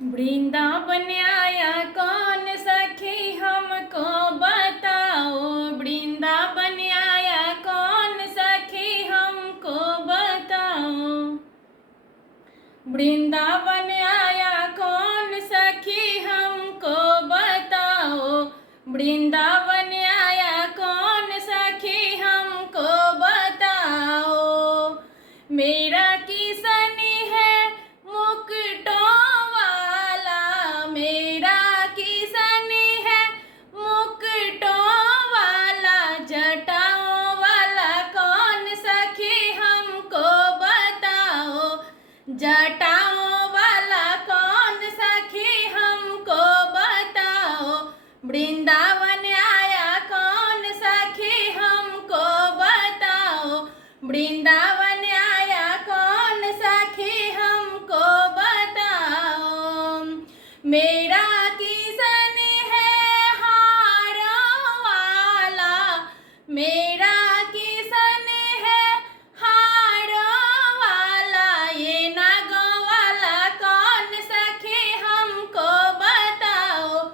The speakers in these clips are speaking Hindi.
वृंदावन आया कौन सखी हमको बताओ। वृंदावन आया कौन सखी हमको बताओ। वृंदावन आया कौन सखी हमको बताओ। वृंदावन आया कौन सखी हमको बताओ। मेरा किसन है मुकुटों वाला। मेरा किसन है मुकुटों वाला। जटाओं वाला कौन सखी हमको बताओ। जटाओं वाला कौन सखी हमको बताओ। वृंदावन आया कौन सखी हमको बताओ। वृंदावन आया कौन सखी हमको बताओ। मेरा किसन है हारों वाला। मेरा किसन है हारों वाला। ये नागों वाला कौन सखी हमको बताओ।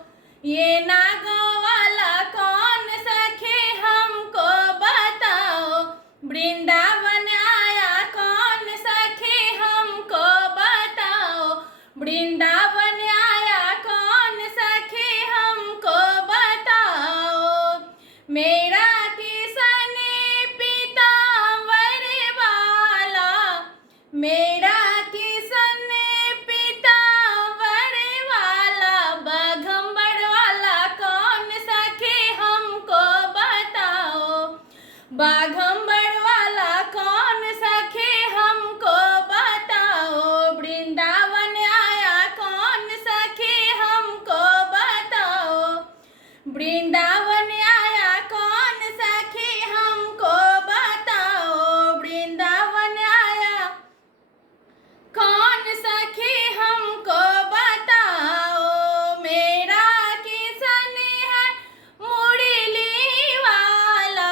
ये नागों वाला कौन सखी हमको बताओ। वृंदावन आया कौन सखी हमको बताओ। वृंदावन आया कौन सखी हमको बताओ। मेरा किसन पीतांबर वाला। मेरा किसन पीतांबर वाला। बाघंबर वाला कौन सखी हमको बताओ। बाघंबर वाला कौन सखी हमको बताओ। वृंदावन आया कौन सखी हमको बताओ। वृंदावन आया कौन सखी हमको बताओ। वृंदावन आया कौन सखी हमको बताओ। मेरा किसन है मुरली वाला।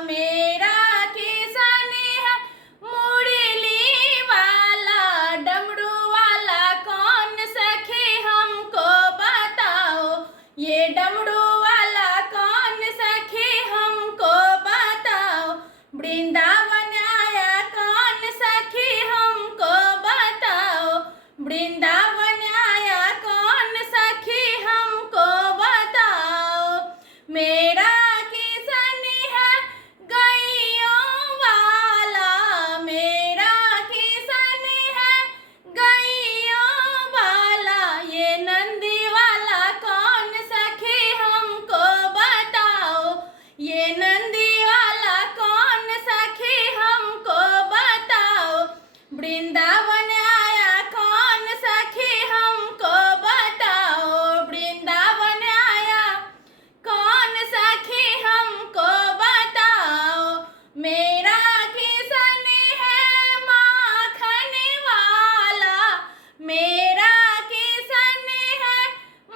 मेरा किसन है मुरली वाला। डमरू वाला कौन सखी हमको बताओ। ये डमरू वाला कौन सखी हमको बताओ। वृंदावन आया कौन सखी हमको बताओ। वृंदावन आया कौन सखी हमको बताओ। मेरा किसन है गैयों वाला। मेरा किसन है गैयों वाला। ये नंदी वाला कौन सखी हमको बताओ। ये नंदी वाला कौन सखी हमको बताओ। वृंदावन आया कौन सखी हमको बताओ। वृंदावन आया कौन सखी हमको बताओ। मेरा किसन है माखन वाला। मेरा किसन है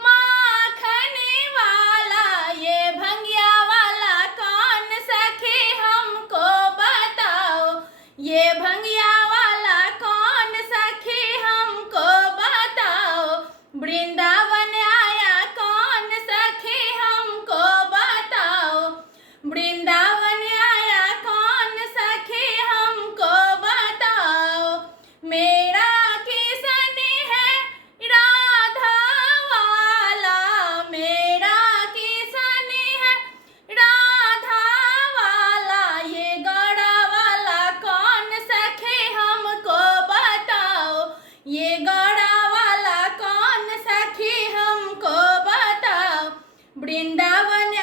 माखन वाला। ये भंगिया वाला कौन सखी हमको बताओ। ये भंगिया वाला कौन सखी हमको बताओ। वृंदावन आया कौन सखी हमको बताओ। वृंदावन आया कौन सखी हमको बताओ। मेरा किसन है राधा वाला। मेरा किसन है राधा वाला। ये गौड़ा वाला कौन सखी हमको बताओ। ये गौड़ा वाला कौन सखी हमको बताओ। वृंदावन